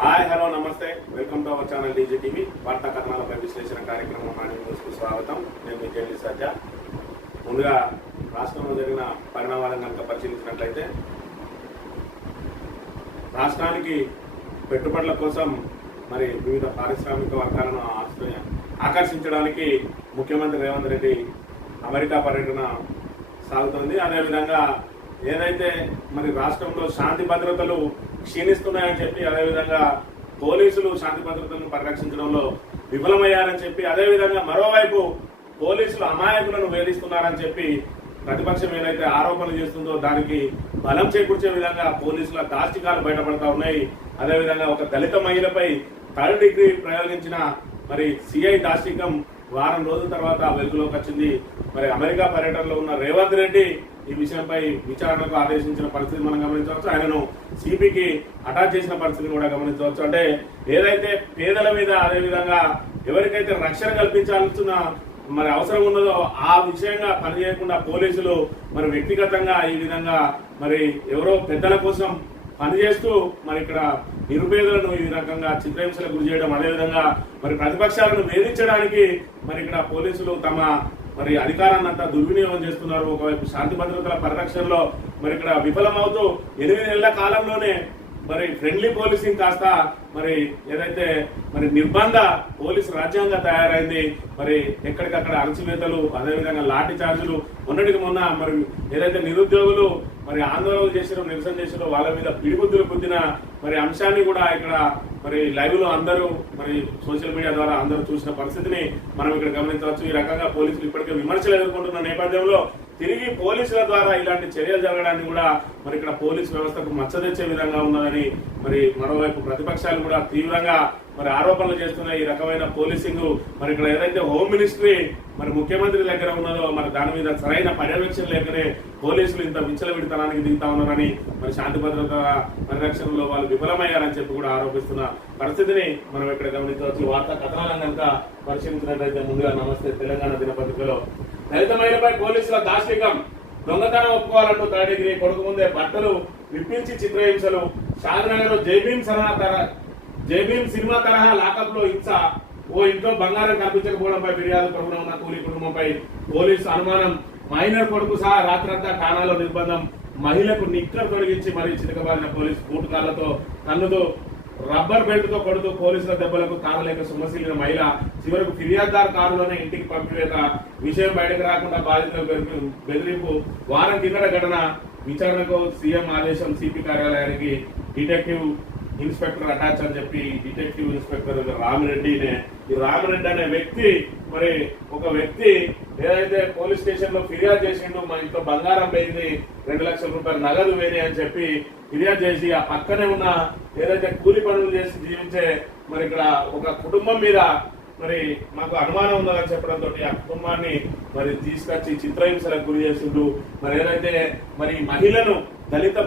Hi hello నమస్తే, welcome to our channel DJ TV. వార్తా కథనాలపై విశ్లేషణ కార్యక్రమం మార్నింగ్ న్యూస్కు స్వాగతం. నేను మీ జేడి సజ్జ. ముందుగా రాష్ట్రంలో జరిగిన పరిణామాలను కనుక పరిశీలించినట్లయితే, రాష్ట్రానికి పెట్టుబడుల కోసం మరి వివిధ పారిశ్రామిక వర్గాలను ఆకర్షించడానికి ముఖ్యమంత్రి రేవంత్ రెడ్డి అమెరికా పర్యటన సాగుతోంది. అదేవిధంగా ఏదైతే మరి రాష్ట్రంలో శాంతి భద్రతలు క్షీణిస్తున్నాయని చెప్పి, అదేవిధంగా పోలీసులు శాంతి భద్రతలను పరిరక్షించడంలో విఫలమయ్యారని చెప్పి, అదేవిధంగా మరోవైపు పోలీసులు అమాయకులను వేధిస్తున్నారని చెప్పి ప్రతిపక్షం ఏదైతే ఆరోపణలు చేస్తుందో దానికి బలం చేకూర్చే విధంగా పోలీసుల దాష్టికాలు బయటపడతా ఉన్నాయి. అదేవిధంగా ఒక దళిత మహిళపై 3rd డిగ్రీ ప్రయోగించిన మరి సిఐ దాష్టికం వారం రోజుల తర్వాత వెలుగులోకి వచ్చింది. మరి అమెరికా పర్యటనలో ఉన్న రేవంత్ రెడ్డి ఈ విషయంపై విచారణకు ఆదేశించిన పరిస్థితి మనం గమనించవచ్చు. ఆయనను సిపికి అటాచ్ చేసిన పరిస్థితిని కూడా గమనించవచ్చు. అంటే ఏదైతే పేదల మీద, అదేవిధంగా ఎవరికైతే రక్షణ కల్పించాల్సిన మరి అవసరం ఉన్నదో ఆ విషయంగా పనిచేయకుండా పోలీసులు మరి వ్యక్తిగతంగా ఈ విధంగా మరి ఎవరో పెద్దల కోసం పనిచేస్తూ మరి ఇక్కడ నిరుపేదలను ఈ రకంగా చిత్రహింసలకు గురి చేయడం, అదేవిధంగా మరి ప్రతిపక్షాలను వేధించడానికి మరి ఇక్కడ పోలీసులు తమ మరి అధికారాన్ని అంతా దుర్వినియోగం చేస్తున్నారు. ఒకవైపు శాంతి భద్రతల పరిరక్షణలో మరి ఇక్కడ విఫలమవుతూ 8 నెలల కాలంలోనే మరి ఫ్రెండ్లీ పోలీసింగ్ కాస్త మరి ఏదైతే మరి నిర్బంధ పోలీసు రాజ్యాంగం తయారైంది. మరి ఎక్కడికక్కడ అణచివేతలు, అదేవిధంగా లాఠీ చార్జీలు, మొన్నటికి మొన్న మరి ఏదైతే నిరుద్యోగులు మరి ఆందోళనలు చేసిరో, నిరసన చేసిరో వాళ్ళ మీద పిడిగుద్దులు గుద్దిన మరి అంశాన్ని కూడా ఇక్కడ మరి లైవ్ లో అందరూ మరి సోషల్ మీడియా ద్వారా అందరూ చూసిన పరిస్థితిని మనం ఇక్కడ గమనించవచ్చు. ఈ రకంగా పోలీసులు ఇప్పటికే విమర్శలు ఎదుర్కొంటున్న నేపథ్యంలో తిరిగి పోలీసుల ద్వారా ఇలాంటి చర్యలు జరగడానికి కూడా మరి ఇక్కడ పోలీసు వ్యవస్థకు మచ్చ తెచ్చే విధంగా ఉన్నదని మరి మరోవైపు ప్రతిపక్షాలు కూడా తీవ్రంగా మరి ఆరోపణలు చేస్తున్నాయి. ఈ రకమైన పోలీసింగ్ మరి ఇక్కడ ఏదైతే హోమ్ మినిస్ట్రీ మరి ముఖ్యమంత్రి దగ్గర ఉన్నదో మరి దాని మీద సరైన పర్యవేక్షణ లేకనే పోలీసులు ఇంత విచ్చలవిడితనానికి దిగుతా ఉన్నారని, మరి శాంతి భద్రత పరిరక్షణలో వాళ్ళు విఫలమయ్యారని చెప్పి కూడా ఆరోపిస్తున్న పరిస్థితిని మనం ఇక్కడ గమనించవచ్చు. వార్తా కథనాలను కనుక పరిశీలించినట్లయితే, ముందుగా నమస్తే తెలంగాణ దినపత్రికలో దళిత మహిళపై పోలీసుల దాష్టికం, దొంగతనం ఒప్పుకోవాలంటూ 3rd డిగ్రీ, కొడుకు ముందే బట్టలు విప్పించి చిత్రహింసలు, షాద్నగర్ జైభీం సినిమా తరహా లాకప్ లో హింస, ఓ ఇంట్లో బంగారం కనిపించకపోవడంపై ఫిర్యాదు, పరుగున ఉన్న కూలీ కుటుంబంపై పోలీసు అనుమానం, మైనర్ కొడుకు సహా రాత్రంతా ఠాణాలో నిర్బంధం, మహిళకు నిక్కర్ తొలగించి మరీ చితకబారిన పోలీసు బూటు కాళ్లతో తన్నుతూ రబ్బర్ బెల్ట్ తో కొడుతూ పోలీసుల దెబ్బలకు తాగలేక సొమ్మసిల్లిన మహిళ, చివరకు ఫిర్యాదుదారు కారులోనే ఇంటికి పంపివేత, విషయం బయటకు రాకుండా బాధితులకు బెదిరింపు, వారం కిందట ఘటన, విచారణకు సీఎం ఆదేశం, సిపి కార్యాలయానికి డిటెక్టివ్ ఇన్స్పెక్టర్ అటాచ్ అని చెప్పి డిటెక్టివ్ ఇన్స్పెక్టర్ రామిరెడ్డినే. ఈ రామిరెడ్డి అనే వ్యక్తి మరి ఒక వ్యక్తి ఏదైతే పోలీస్ స్టేషన్ లో ఫిర్యాదు చేసిండు, మన ఇంట్లో బంగారం పోయింది, 2 లక్షల రూపాయలు నగదు వేరే అని చెప్పి ఫిర్యాదు చేసి, ఆ పక్కనే ఉన్న ఏదైతే కూలి పనులు చేసి జీవించే మరి ఇక్కడ ఒక కుటుంబం మీద మరి మాకు అనుమానం ఉందని చెప్పడంతో ఆ కుటుంబాన్ని మరి తీసుకొచ్చి చిత్రహింసలకు గురి చేసిండు. మరి ఏదైతే మరి మహిళను, దళిత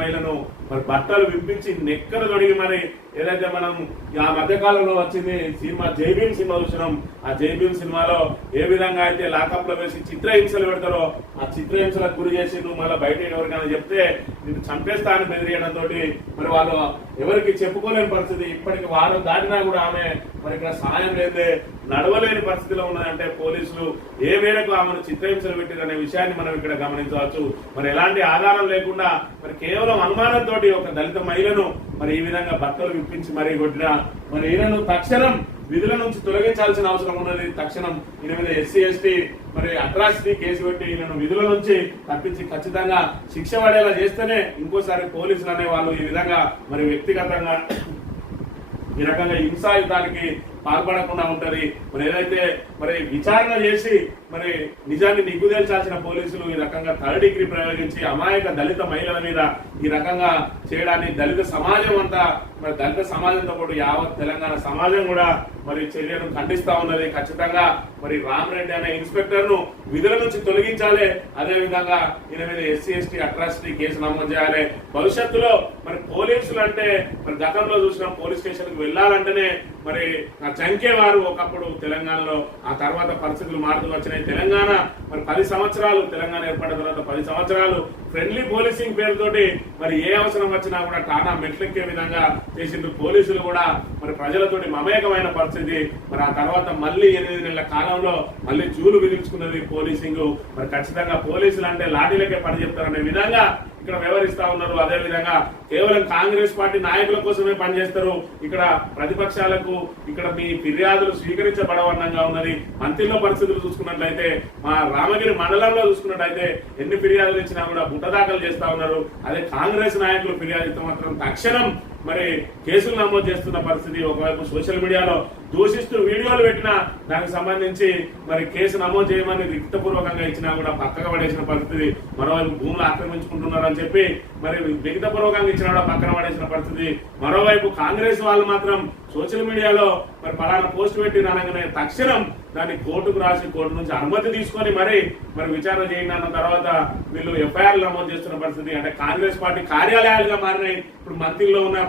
మహిళను మరి బట్టలు విప్పించి నెక్కలు తొడిగి మరి ఏదైతే మనం ఆ మధ్యకాలంలో వచ్చింది సినిమా జైభీం సినిమా చూసినాం. ఆ జైభీం సినిమాలో ఏ విధంగా అయితే లాకప్ లో వేసి చిత్రహింసలు పెడతారో ఆ చిత్రహింసలకు గురి చేసి నువ్వు మళ్ళీ బయట ఎవరికైనా చెప్తే నేను చంపేస్తా అని బెదిరియడంతో మరి వాళ్ళు ఎవరికి చెప్పుకోలేని పరిస్థితి. ఇప్పటికి వారం దాటినా కూడా ఆమె మరి ఇక్కడ సాయం లేదే నడవలేని పరిస్థితిలో ఉన్నదంటే పోలీసులు ఏ మేరకు ఆమెను చిత్రహింసలు పెట్టిరనే విషయాన్ని మనం ఇక్కడ గమనించవచ్చు. మరి ఎలాంటి ఆధారం లేకుండా మరి కేవలం అనుమానంతో ఒక దళిత మహిళను మరి ఈ విధంగా బట్టలు విప్పించి మరీ కొట్టిన మరి ఈయనను తక్షణం విధుల నుంచి తొలగించాల్సిన అవసరం ఉన్నది. తక్షణం ఈయన మీద ఎస్సీ ఎస్టీ మరి అట్రాసిటీ కేసు పెట్టి ఈయనను విధుల నుంచి తప్పించి ఖచ్చితంగా శిక్ష పడేలా చేస్తేనే ఇంకోసారి పోలీసులు అనే వాళ్ళు ఈ విధంగా మరి వ్యక్తిగతంగా ఈ రకంగా హింసాయుధానికి పాల్పడకుండా ఉంటది. మరి ఏదైతే మరి విచారణ చేసి మరి నిజాన్ని నిగ్గుదేల్చాల్సిన పోలీసులు ఈ రకంగా 3rd డిగ్రీ ప్రయోగించి అమాయక దళిత మహిళల మీద ఈ రకంగా చేయడాన్ని దళిత సమాజం అంతా మరి దళిత సమాజంతో పాటు యావత్ తెలంగాణ సమాజం కూడా మరి చర్యను ఖండిస్తా ఉన్నది. ఖచ్చితంగా మరి రామిరెడ్డి అనే ఇన్స్పెక్టర్ ను విధుల నుంచి తొలగించాలి. అదే విధంగా ఈయన మీద ఎస్సీ ఎస్టీ అట్రాసిటీ కేసు నమోదు చేయాలి. భవిష్యత్తులో మరి పోలీసులు అంటే మరి గతంలో చూసిన పోలీస్ స్టేషన్ కు వెళ్లాలంటేనే మరి చంకేవారు ఒకప్పుడు తెలంగాణలో. ఆ తర్వాత పరిస్థితులు మారుతూ వచ్చినాయి. తెలంగాణ మరి 10 సంవత్సరాలు, తెలంగాణ ఏర్పడిన తర్వాత 10 సంవత్సరాలు ఫ్రెండ్లీ పోలీసింగ్ పేరుతోటి మరి ఏ అవసరం వచ్చినా కూడా టానా మెట్లెక్కే విధంగా చేసిండ్రు. పోలీసులు కూడా మరి ప్రజలతోటి మమేకమైన పరిస్థితి. మరి ఆ తర్వాత మళ్ళీ 8 నెలల కాలంలో మళ్ళీ జూలు విధించుకున్నది పోలీసింగ్. మరి ఖచ్చితంగా పోలీసులు అంటే లాఠీలకే పని చెప్తారనే విధంగా ఇక్కడ వ్యవహరిస్తా ఉన్నారు. అదే విధంగా కేవలం కాంగ్రెస్ పార్టీ నాయకుల కోసమే పనిచేస్తారు. ఇక్కడ ప్రతిపక్షాలకు ఇక్కడ మీ ఫిర్యాదులు స్వీకరించబడవన్నంగా ఉన్నది. మంత్రిలో పరిస్థితులు చూసుకున్నట్లయితే మా రామగిరి మండలంలో చూసుకున్నట్లయితే ఎన్ని ఫిర్యాదులు ఇచ్చినా కూడా బుట్టదాఖలు చేస్తా ఉన్నారు. అదే కాంగ్రెస్ నాయకులు ఫిర్యాదు మాత్రం తక్షణం మరి కేసులు నమోదు చేస్తున్న పరిస్థితి. ఒకవైపు సోషల్ మీడియాలో దూషిస్తూ వీడియోలు పెట్టినా దానికి సంబంధించి మరి కేసు నమోదు చేయమని లిఖితపూర్వకంగా ఇచ్చినా కూడా పక్కగా పడేసిన పరిస్థితి. మరోవైపు భూములు ఆక్రమించుకుంటున్నారని చెప్పి మరి లిఖితపూర్వకంగా ఇచ్చినా కూడా పక్కన పడేసిన పరిస్థితి. మరోవైపు కాంగ్రెస్ వాళ్ళు మాత్రం సోషల్ మీడియాలో మరి పలానా పోస్ట్ పెట్టి అనగానే తక్షణం దాన్ని కోర్టుకు రాసి కోర్టు నుంచి అనుమతి తీసుకొని మరి విచారణ చేయండి అన్న తర్వాత వీళ్ళు ఎఫ్ఐఆర్లు నమోదు చేస్తున్న పరిస్థితి. అంటే కాంగ్రెస్ పార్టీ కార్యాలయాలుగా మారినాయి. ఇప్పుడు మంత్రిలో ఉన్న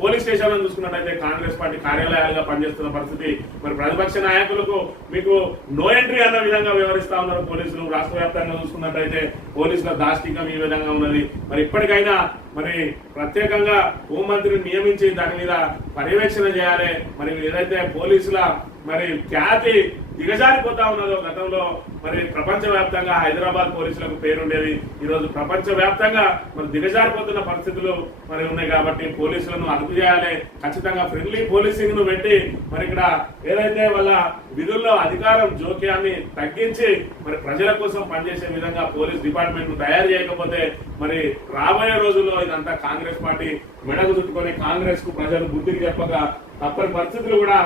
పోలీస్ స్టేషన్లను చూసుకున్నట్టయితే కాంగ్రెస్ పార్టీ కార్యాలయాలుగా పనిచేస్తున్న పరిస్థితి. మరి ప్రతిపక్ష నాయకులకు మీకు నో ఎంట్రీ అన్న విధంగా వ్యవహరిస్తా ఉన్నారు పోలీసులు. రాష్ట్ర వ్యాప్తంగా చూసుకున్నట్టయితే పోలీసుల దాష్టికం ఈ విధంగా ఉన్నది. మరి ఇప్పటికైనా మరి ప్రత్యేకంగా హోంమంత్రిని నియమించి దాని మీద పర్యవేక్షణ చేయాలి. మరి ఏదైతే పోలీసుల మరి ఖ్యాతి దిగజారిపోతా ఉన్నదో, గతంలో మరి ప్రపంచ వ్యాప్తంగా హైదరాబాద్ పోలీసులకు పేరుండేది. ఈ రోజు ప్రపంచ వ్యాప్తంగా మరి దిగజారిపోతున్న పరిస్థితులు మరి ఉన్నాయి. కాబట్టి పోలీసులను అదుపు చేయాలి. ఖచ్చితంగా ఫ్రెండ్లీ పోలీసింగ్ ను పెట్టి మరి ఇక్కడ ఏదైతే వాళ్ళ విధుల్లో అధికారం జోక్యాన్ని తగ్గించి మరి ప్రజల కోసం పనిచేసే విధంగా పోలీస్ డిపార్ట్మెంట్ ను తయారు చేయకపోతే మరి రాబోయే రోజుల్లో ఇదంతా కాంగ్రెస్ పార్టీ మెడకు చుట్టుకొని కాంగ్రెస్ కు ప్రజలు బుద్ధికి చెప్పక తప్పని పరిస్థితులు కూడా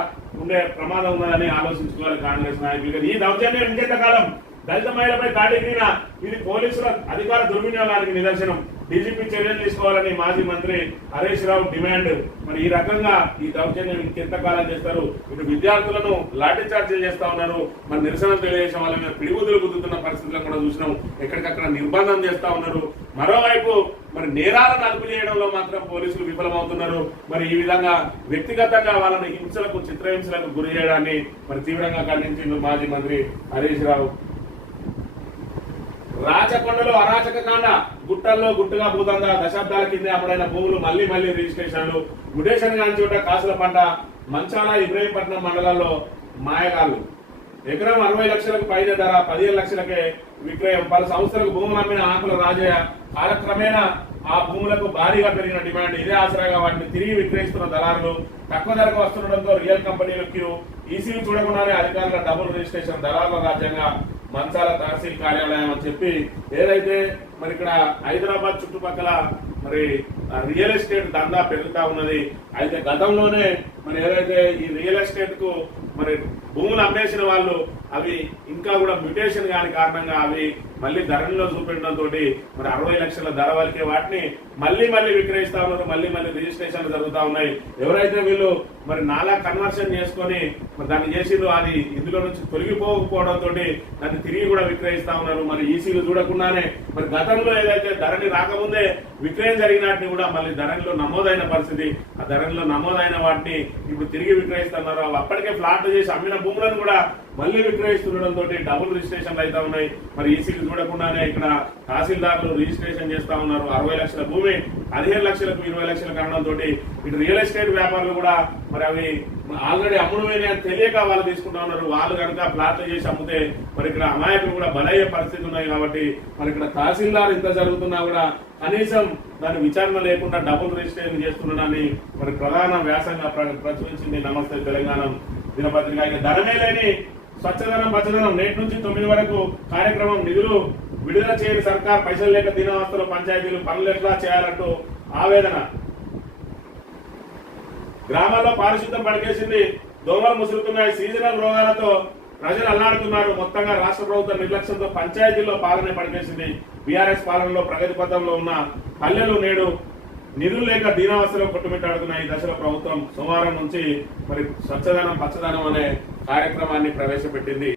ఉండే ప్రమాదం ఉన్నదని ఆలోచించుకోవాలి కాంగ్రెస్ నాయకులు. ఈ దౌర్జన్యం ఇంకెంతకాలం? దళిత మహిళపై దాడి దిగిన ఇది పోలీసుల అధికార దుర్వినియోగానికి నిదర్శనం. డీజీపీ చర్యలు తీసుకోవాలని మాజీ మంత్రి హరీష్ రావు డిమాండ్. మరి ఈ రకంగా ఈ దౌర్జన్యం ఇంకెంతకాలం చేస్తారు? ఇటు విద్యార్థులను లాఠీ చార్జీలు చేస్తా ఉన్నారు. మరి నిరసన తెలియజేసిన వాళ్ళ మీద పిడిగుద్దులు గుద్దుతున్న పరిస్థితులను కూడా చూసినాం. ఎక్కడికక్కడ నిర్బంధం చేస్తా ఉన్నారు. మరోవైపు మరి నేరాలను అదుపు చేయడంలో మాత్రం పోలీసులు విఫలమవుతున్నారు. మరి ఈ విధంగా వ్యక్తిగతంగా వాళ్ళని హింసలకు, చిత్రహింసలకు గురి చేయడాన్ని మరి తీవ్రంగా ఖండించింది మాజీ మంత్రి హరీష్ రావు. రాచకొండలో అరాచక కాండ, గుట్టల్లో గుట్టుగా భూతంగా దశాబ్దాల కిందే అమలైన భూములు మళ్లీ రిజిస్ట్రేషన్లు. ముటేషన్ కాని చోట కాసుల పంట. మంచాల, ఇబ్రహీంపట్నం మండలాల్లో మాయగాళ్లు. ఎకరం 60 లక్షలకు పైన ధర, 15 లక్షలకే విక్రయం. పలు సంస్థలకు భూములు అమ్మిన ఆకుల రాజయ్య. కాలక్రమేణా ఆ భూములకు భారీగా పెరిగిన డిమాండ్. ఇదే ఆసరాగా వాటిని తిరిగి విక్రయిస్తున్న దళారులు. తక్కువ ధరకు వస్తుండటంతో రియల్ కంపెనీలు క్యూ. ఈసీలు చూడకుండానే అధికారుల డబుల్ రిజిస్ట్రేషన్. దళారుల రాజ్యంగా మంచాల తహసీల్ కార్యాలయం అని చెప్పి ఏదైతే మరి ఇక్కడ హైదరాబాద్ చుట్టుపక్కల మరి రియల్ ఎస్టేట్ దందా పెరుగుతా ఉన్నది. అయితే గతంలోనే మరి ఏదైతే ఈ రియల్ ఎస్టేట్ కు మరి భూములు అమ్మేసిన వాళ్ళు అవి ఇంకా కూడా మ్యూటేషన్ కాని కారణంగా అవి మళ్ళీ ధరలో చూపెట్టడంతో మరి 60 లక్షల ధర వరకే వాటిని మళ్ళీ విక్రయిస్తా ఉన్నారు. మళ్ళీ రిజిస్ట్రేషన్లు జరుగుతా ఉన్నాయి. ఎవరైతే వీళ్ళు మరి నాలా కన్వర్షన్ చేసుకొని మరి దాన్ని చేసిండ్రు అది ఇందులో నుంచి తొలగిపోకపోవడంతో దాన్ని తిరిగి కూడా విక్రయిస్తా ఉన్నారు. మరి ఈసీలు చూడకుండానే మరి గతంలో ఏదైతే ధరని రాకముందే విక్రయం జరిగిన వాటిని కూడా మళ్ళీ ధరలో నమోదైన పరిస్థితి. ఆ ధరలో నమోదైన వాటిని ఇప్పుడు తిరిగి విక్రయిస్తున్నారు. అప్పటికే ఫ్లాట్లు చేసి అమ్మిన భూములను కూడా మళ్ళీ విక్రయిస్తుండడంతో డబుల్ రిజిస్ట్రేషన్లు అయితే ఉన్నాయి. మరి ఈసీలు చూడకుండానే ఇక్కడ తహసీల్దారులు రిజిస్ట్రేషన్ చేస్తా ఉన్నారు. 60 లక్షల భూమి 15 లక్షలకు 20 లక్షల కారణంతో ఇటు రియల్ ఎస్టేట్ వ్యాపారులు కూడా మరి అవి ఆల్రెడీ అమ్ముడుపోయినా అని తెలియక వాళ్ళు తీసుకుంటా ఉన్నారు. వాళ్ళు కనుక ప్లాట్లు చేసి అమ్మితే మరి ఇక్కడ అమాయకులు కూడా బలయ్యే పరిస్థితి ఉన్నాయి. కాబట్టి మరి ఇక్కడ తహసీల్దార్ ఇంత జరుగుతున్నా కూడా కనీసం దాని విచారణ లేకుండా డబుల్ రిజిస్ట్రేషన్ చేస్తున్నాడని మరి ప్రధాన వ్యాసంగా ప్రచురించింది నమస్తే తెలంగాణ దినపత్రిక. ఇక ధనమే లేని స్వచ్ఛదనం పచ్చదనం నేటి నుంచి 9 వరకు కార్యక్రమం. నిధులు విడుదల చేయని సర్కార్, పైసలు లేక దినవస్థలు పంచాయతీలు పనులు ఎట్లా చేయాలంటూ ఆవేదన. గ్రామాల్లో పారిశుద్ధ్యం పడికేసింది. దోమలు ముసురుతున్నాయి. సీజనల్ రోగాలతో ప్రజలు అల్లాడుతున్నారు. మొత్తంగా రాష్ట్ర ప్రభుత్వం నిర్లక్ష్యంతో పంచాయతీల్లో పాలన పడికేసింది. బీఆర్ఎస్ పాలనలో ప్రగతి పథంలో ఉన్న పల్లెలు నేడు నిధులు లేక దీనావస్థలో కొట్టుమిట్టాడుతున్న ఈ దశలో ప్రభుత్వం సోమవారం నుంచి మరి స్వచ్ఛదనం పచ్చదనం అనే కార్యక్రమాన్ని ప్రవేశపెట్టింది.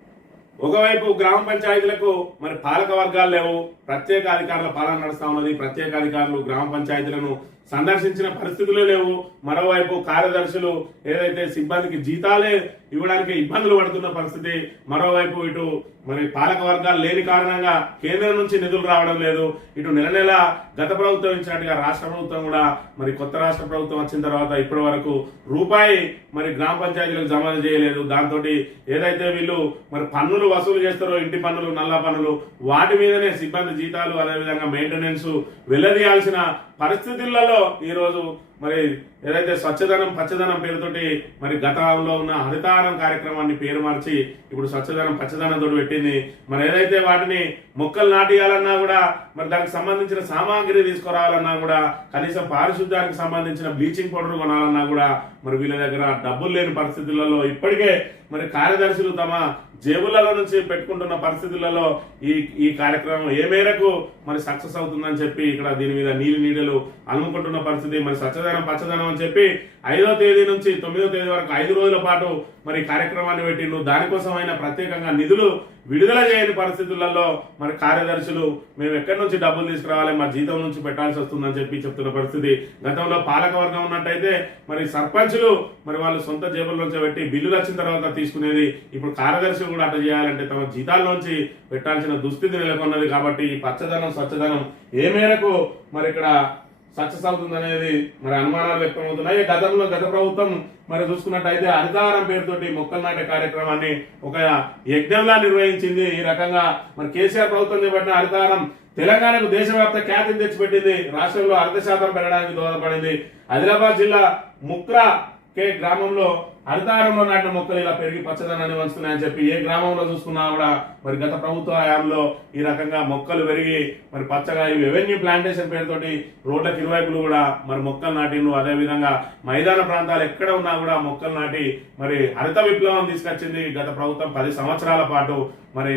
ఒకవైపు గ్రామ పంచాయతీలకు మరి పాలక వర్గాలు లేవు. ప్రత్యేక అధికారుల పాలన నడుస్తా ఉన్నది. ప్రత్యేక అధికారులు గ్రామ పంచాయతీలను సందర్శించిన పరిస్థితులు లేవు. మరోవైపు కార్యదర్శులు ఏదైతే సిబ్బందికి జీతాలే ఇవ్వడానికి ఇబ్బందులు పడుతున్న పరిస్థితి. మరోవైపు ఇటు మరి పాలక వర్గాలు లేని కారణంగా కేంద్రం నుంచి నిధులు రావడం లేదు. ఇటు నెల నెల గత ప్రభుత్వం ఇచ్చినట్టుగా రాష్ట్ర ప్రభుత్వం కూడా మరి కొత్త రాష్ట్ర ప్రభుత్వం వచ్చిన తర్వాత ఇప్పటి వరకు రూపాయి మరి గ్రామ పంచాయతీలకు జమ చేయలేదు. దాంతో ఏదైతే వీళ్ళు మరి పన్నులు వసూలు చేస్తారో, ఇంటి పన్నులు, నల్ల పన్నులు, వాటి మీదనే సిబ్బంది జీతాలు, అదేవిధంగా మెయింటెనెన్స్ వెల్లదీయాల్సిన పరిస్థితులలో ఈరోజు మరి ఏదైతే స్వచ్ఛదనం పచ్చదనం పేరుతోటి మరి గతంలో ఉన్న హరితారం కార్యక్రమాన్ని పేరు మార్చి ఇప్పుడు స్వచ్ఛదనం పచ్చదనంతో పెట్టింది. మరి ఏదైతే వాటిని మొక్కలు నాటియాలన్నా కూడా మరి దానికి సంబంధించిన సామాగ్రి తీసుకురావాలన్నా కూడా, కనీసం పారిశుద్ధ్యానికి సంబంధించిన బ్లీచింగ్ పౌడర్ కొనాలన్నా కూడా మరి వీళ్ళ దగ్గర డబ్బులు లేని పరిస్థితులలో ఇప్పటికే మరి కార్యదర్శులు తమ జేబులలో నుంచి పెట్టుకుంటున్న పరిస్థితులలో ఈ కార్యక్రమం ఏ మేరకు మరి సక్సెస్ అవుతుందని చెప్పి ఇక్కడ దీని మీద నీడలు అలుముకుంటున్న పరిస్థితి. మరి స్వచ్ఛదనం పచ్చదనం అని చెప్పి 5వ తేదీ నుంచి 9వ తేదీ వరకు 5 రోజుల పాటు మరి కార్యక్రమాన్ని పెట్టిండు. దానికోసమైన ప్రత్యేకంగా నిధులు విడుదల చేయని పరిస్థితులలో మరి కార్యదర్శులు మేము ఎక్కడి నుంచి డబ్బులు తీసుకురావాలి, మా జీతం నుంచి పెట్టాల్సి వస్తుందని చెప్పి చెప్తున్న పరిస్థితి. గతంలో పాలక వర్గం ఉన్నట్టయితే మరి సర్పంచులు మరి వాళ్ళు సొంత జేబుల నుంచి పెట్టి బిల్లులు వచ్చిన తర్వాత తీసుకునేది. ఇప్పుడు కార్యదర్శులు కూడా అట్లా చేయాలంటే తమ జీతాల్లోంచి పెట్టాల్సిన దుస్థితి నెలకొన్నది. కాబట్టి ఈ పచ్చదనం స్వచ్ఛదనం ఏ మేరకు మరి ఇక్కడ సక్సెస్ అవుతుంది అనేది మరి అనుమానాలు వ్యక్తమవుతున్నాయి. గత ప్రభుత్వం మరి చూసుకున్నట్టయితే హరితారం పేరుతోటి మొక్కలు నాటే కార్యక్రమాన్ని ఒక యజ్ఞంలా నిర్వహించింది. ఈ రకంగా మరి కేసీఆర్ ప్రభుత్వం చేపట్టిన హరితారం తెలంగాణకు దేశవ్యాప్త ఖ్యాతిని తెచ్చిపెట్టింది. రాష్ట్రంలో 0.5% పెరగడానికి దోహదపడింది. ఆదిలాబాద్ జిల్లా ముక్రా గ్రామంలో హరితారంలో నాటిన మొక్కలు ఇలా పెరిగి పచ్చదనాన్ని వంచుతున్నాయని చెప్పి ఏ గ్రామంలో చూసుకున్నా కూడా మరి గత ప్రభుత్వ హయాంలో ఈ రకంగా మొక్కలు పెరిగి మరి పచ్చగా ఈ రెవెన్యూ ప్లాంటేషన్ పేరుతోటి రోడ్లకు ఇరువైపులు కూడా మరి మొక్కలు నాటిండ్రు. అదేవిధంగా మైదాన ప్రాంతాలు ఎక్కడ ఉన్నా కూడా మొక్కలు నాటి మరి హరిత విప్లవం తీసుకొచ్చింది గత ప్రభుత్వం 10 సంవత్సరాల పాటు. మరి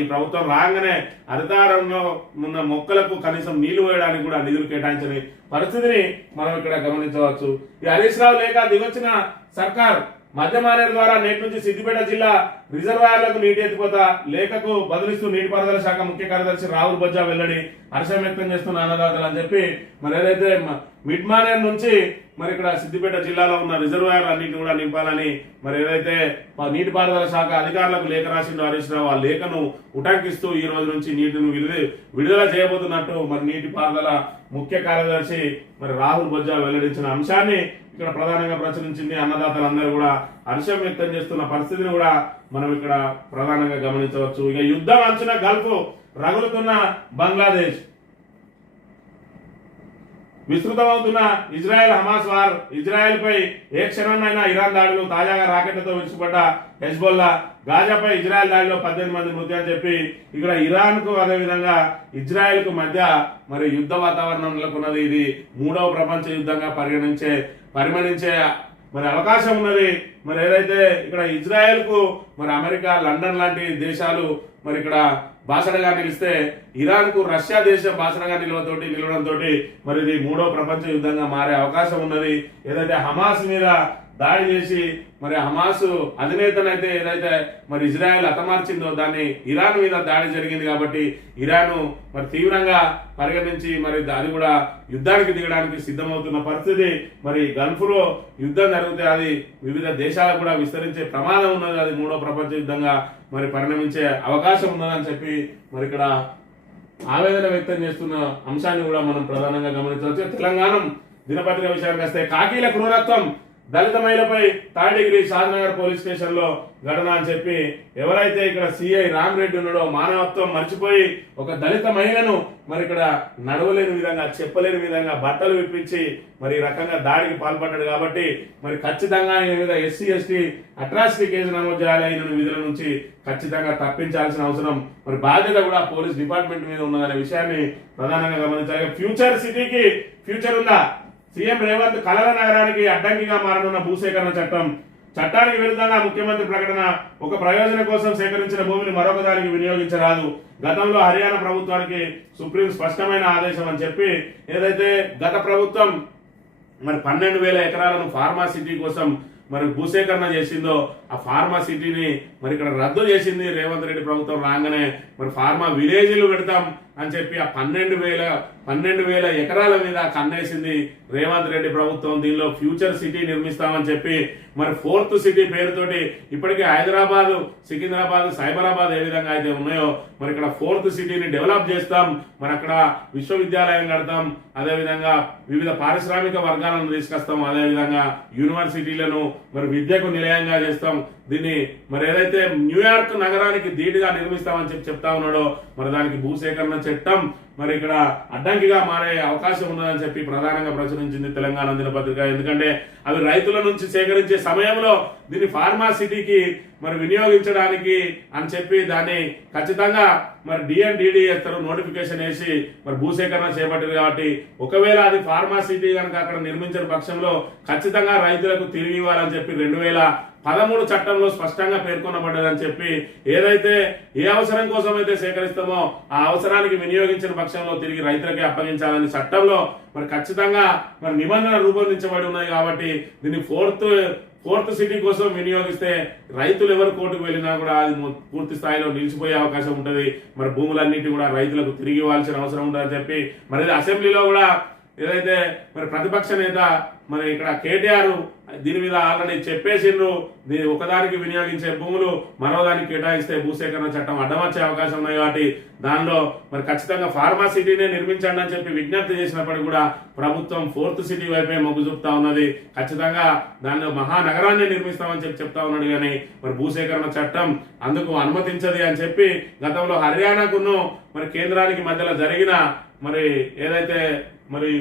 ఈ ప్రభుత్వం రాగానే హరితారంలో ఉన్న మొక్కలకు కనీసం నీళ్లు వేయడానికి కూడా నిధులు కేటాయించని పరిస్థితిని మనం ఇక్కడ గమనించవచ్చు. ఈ హరీష్ రావు లేక దిగొచ్చిన సర్కార్ మధ్యమానేరు ద్వారా నేటి నుంచి సిద్దిపేట జిల్లా రిజర్వాయర్లకు నీటి ఎత్తిపోత లేఖకు బదులిస్తూ నీటిపారుదల శాఖ ముఖ్య కార్యదర్శి రాహుల్ బొజ్జా వెల్లడి. హర్షం వ్యక్తం చేస్తున్న అన్నదాతలు అని చెప్పి మరి ఏదైతే మిడ్ మానేర్ నుంచి మరి ఇక్కడ సిద్దిపేట జిల్లాలో ఉన్న రిజర్వాయర్ అన్నింటిని కూడా నింపాలని మరి ఏదైతే నీటిపారుదల శాఖ అధికారులకు లేఖ రాసిండో హరీష్ రావు, ఆ లేఖను ఉటంకిస్తూ ఈ రోజు నుంచి నీటిని విడుదల చేయబోతున్నట్టు మరి నీటిపారుదల ముఖ్య కార్యదర్శి మరి రాహుల్ బొజ్జా వెల్లడించిన అంశాన్ని ఇక్కడ ప్రధానంగా ప్రచురించింది. అన్నదాతలందరూ కూడా హర్షం వ్యక్తం చేస్తున్న పరిస్థితిని కూడా మనం ఇక్కడ ప్రధానంగా గమనించవచ్చు. ఇక యుద్ధం అంచున గల్ఫ్ రగులుతున్న బంగ్లాదేశ్, విస్తృతమవుతున్న ఇజ్రాయెల్ హమాస్ వార్, ఇజ్రాయెల్ పై ఏ క్షణాన్నైనా ఇరాన్ దాడులు, తాజాగా రాకెట్లతో విడిచిపడ్డ హెజ్బొల్లా, గాజాపై ఇజ్రాయెల్ దాడిలో 18 మంది మృతి అని చెప్పి ఇక్కడ ఇరాన్ కు అదేవిధంగా ఇజ్రాయెల్ కు మధ్య మరి యుద్ధ వాతావరణం నెలకొన్నది. ఇది 3వ ప్రపంచ యుద్ధంగా పరిగణించే మరి అవకాశం ఉన్నది. మరి ఏదైతే ఇక్కడ ఇజ్రాయెల్ కు మరి అమెరికా, లండన్ లాంటి దేశాలు మరి ఇక్కడ బాసడగా నిలిస్తే ఇరాన్ కు రష్యా దేశం బాసడగా నిలవడంతో మరి ఇది 3వ ప్రపంచ యుద్ధంగా మారే అవకాశం ఉన్నది. ఏదైతే హమాస్ మీద దాడి చేసి మరి హమాస్ అధినేతనైతే ఏదైతే మరి ఇజ్రాయెల్ హతమార్చిందో దాన్ని ఇరాన్ మీద దాడి జరిగింది. కాబట్టి ఇరాన్ మరి తీవ్రంగా పరిగణించి మరి అది కూడా యుద్ధానికి దిగడానికి సిద్ధమవుతున్న పరిస్థితి. మరి గల్ఫ్ లో యుద్ధం జరిగితే అది వివిధ దేశాలకు కూడా విస్తరించే ప్రమాదం ఉన్నది. అది 3వ ప్రపంచ యుద్ధంగా మరి పరిణమించే అవకాశం ఉన్నదని చెప్పి మరి ఇక్కడ ఆవేదన వ్యక్తం చేస్తున్న అంశాన్ని కూడా మనం ప్రధానంగా గమనించవచ్చు. తెలంగాణ దినపత్రిక విషయానికి వస్తే కాకీల క్రూరత్వం, దళిత మహిళపై తాడిగిరి షాద్నగర్ పోలీస్ స్టేషన్ లో ఘటన అని చెప్పి ఎవరైతే ఇక్కడ సిఐ రామరెడ్డి ఉన్నాడో మానవత్వం మర్చిపోయి ఒక దళిత మహిళను మరి ఇక్కడ నడవలేని విధంగా, చెప్పలేని విధంగా బట్టలు విప్పించి మరి ఈ రకంగా దాడికి పాల్పడ్డాడు. కాబట్టి మరి ఖచ్చితంగా ఆయన మీద SC/ST అట్రాసిటీ కేసు నమోదు చేయాలి. ఆయన విధుల నుంచి ఖచ్చితంగా తప్పించాల్సిన అవసరం మరి బాధ్యత కూడా పోలీస్ డిపార్ట్మెంట్ మీద ఉన్నదనే విషయాన్ని ప్రధానంగా గమనించాలి. ఫ్యూచర్ సిటీకి ఫ్యూచర్ ఉందా? సీఎం రేవంత్ కలల నగరానికి అడ్డంకిగా మారనున్న భూసేకరణ చట్టానికి విరుద్ధంగా ముఖ్యమంత్రి ప్రకటన. ఒక ప్రయోజనం కోసం సేకరించిన భూమిని మరొక దానికి వినియోగించరాదు. గతంలో హర్యానా ప్రభుత్వానికి సుప్రీం స్పష్టమైన ఆదేశం అని చెప్పి ఏదైతే గత ప్రభుత్వం మరి 12,000 ఎకరాలను ఫార్మా సిటీ కోసం మరి భూసేకరణ చేసిందో ఆ ఫార్మా సిటీని మరి ఇక్కడ రద్దు చేసింది రేవంత్ రెడ్డి ప్రభుత్వం రాగానే. మరి ఫార్మా విలేజ్లు పెడతాం, అని చెప్పి ఆ 12,000 ఎకరాల మీద కన్నేసింది రేవంత్ రెడ్డి ప్రభుత్వం. దీనిలో ఫ్యూచర్ సిటీ నిర్మిస్తామని చెప్పి మరి 4th సిటీ పేరుతోటి ఇప్పటికే హైదరాబాద్, సికింద్రాబాద్, సైబరాబాద్ ఏ విధంగా అయితే ఉన్నాయో మరి ఇక్కడ 4th సిటీని డెవలప్ చేస్తాం, మరి అక్కడ విశ్వవిద్యాలయం కడతాం, అదేవిధంగా వివిధ పారిశ్రామిక వర్గాలను తీసుకొస్తాం, అదేవిధంగా యూనివర్సిటీలను మరి విద్యకు నిలయంగా చేస్తాం, దీన్ని మరి ఏదైతే న్యూయార్క్ నగరానికి ధీటుగా నిర్మిస్తామని చెప్పి చెప్తా ఉన్నాడో మరి దానికి భూసేకరణ చట్టం మరి ఇక్కడ అడ్డంకిగా మారే అవకాశం ఉన్నదని చెప్పి ప్రధానంగా ప్రచురించింది తెలంగాణ దినపత్రిక. ఎందుకంటే అవి రైతుల నుంచి సేకరించే సమయంలో దీన్ని ఫార్మా సిటీకి మరి వినియోగించడానికి అని చెప్పి దాన్ని ఖచ్చితంగా మరి డిఎన్డిడి చేస్తారు, నోటిఫికేషన్ వేసి మరి భూసేకరణ చేపట్టారు. కాబట్టి ఒకవేళ అది ఫార్మా సిటీ కనుక అక్కడ నిర్మించిన పక్షంలో ఖచ్చితంగా రైతులకు తిరిగి ఇవ్వాలని చెప్పి 2013 చట్టంలో స్పష్టంగా పేర్కొనబడ్డదని చెప్పి ఏదైతే ఏ అవసరం కోసం అయితే సేకరిస్తామో ఆ అవసరానికి వినియోగించిన పక్షంలో తిరిగి రైతులకే అప్పగించాలని చట్టంలో మరి ఖచ్చితంగా మరి నిబంధన రూపొందించబడి ఉన్నాయి. కాబట్టి దీన్ని ఫోర్త్ సిటీ కోసం వినియోగిస్తే రైతులు ఎవరు కోర్టుకు వెళ్ళినా కూడా అది పూర్తి స్థాయిలో నిలిచిపోయే అవకాశం ఉంటుంది. మరి భూములన్నిటి కూడా రైతులకు తిరిగి ఇవ్వాల్సిన అవసరం ఉంటుందని చెప్పి మరి అసెంబ్లీలో కూడా ఏదైతే మరి ప్రతిపక్ష నేత మరి ఇక్కడ కేటీఆర్ దీని మీద ఆల్రెడీ చెప్పేసిండ్రు, దీని ఒకదానికి వినియోగించే భూములు మరోదానికి కేటాయిస్తే భూసేకరణ చట్టం అడ్డమచ్చే అవకాశం ఉన్నాయి. కాబట్టి దానిలో మరి ఖచ్చితంగా ఫార్మా సిటీనే నిర్మించండి అని చెప్పి విజ్ఞప్తి చేసినప్పటికీ కూడా ప్రభుత్వం 4th సిటీ వైపే మొగ్గు చూపుతా ఉన్నది. ఖచ్చితంగా దానిలో మహానగరాన్ని నిర్మిస్తామని చెప్పి చెప్తా ఉన్నాడు, కానీ మరి భూసేకరణ చట్టం అందుకు అనుమతించదు అని చెప్పి గతంలో హర్యానాకును మరి కేంద్రానికి మధ్యలో జరిగిన మరి ఏదైతే మరి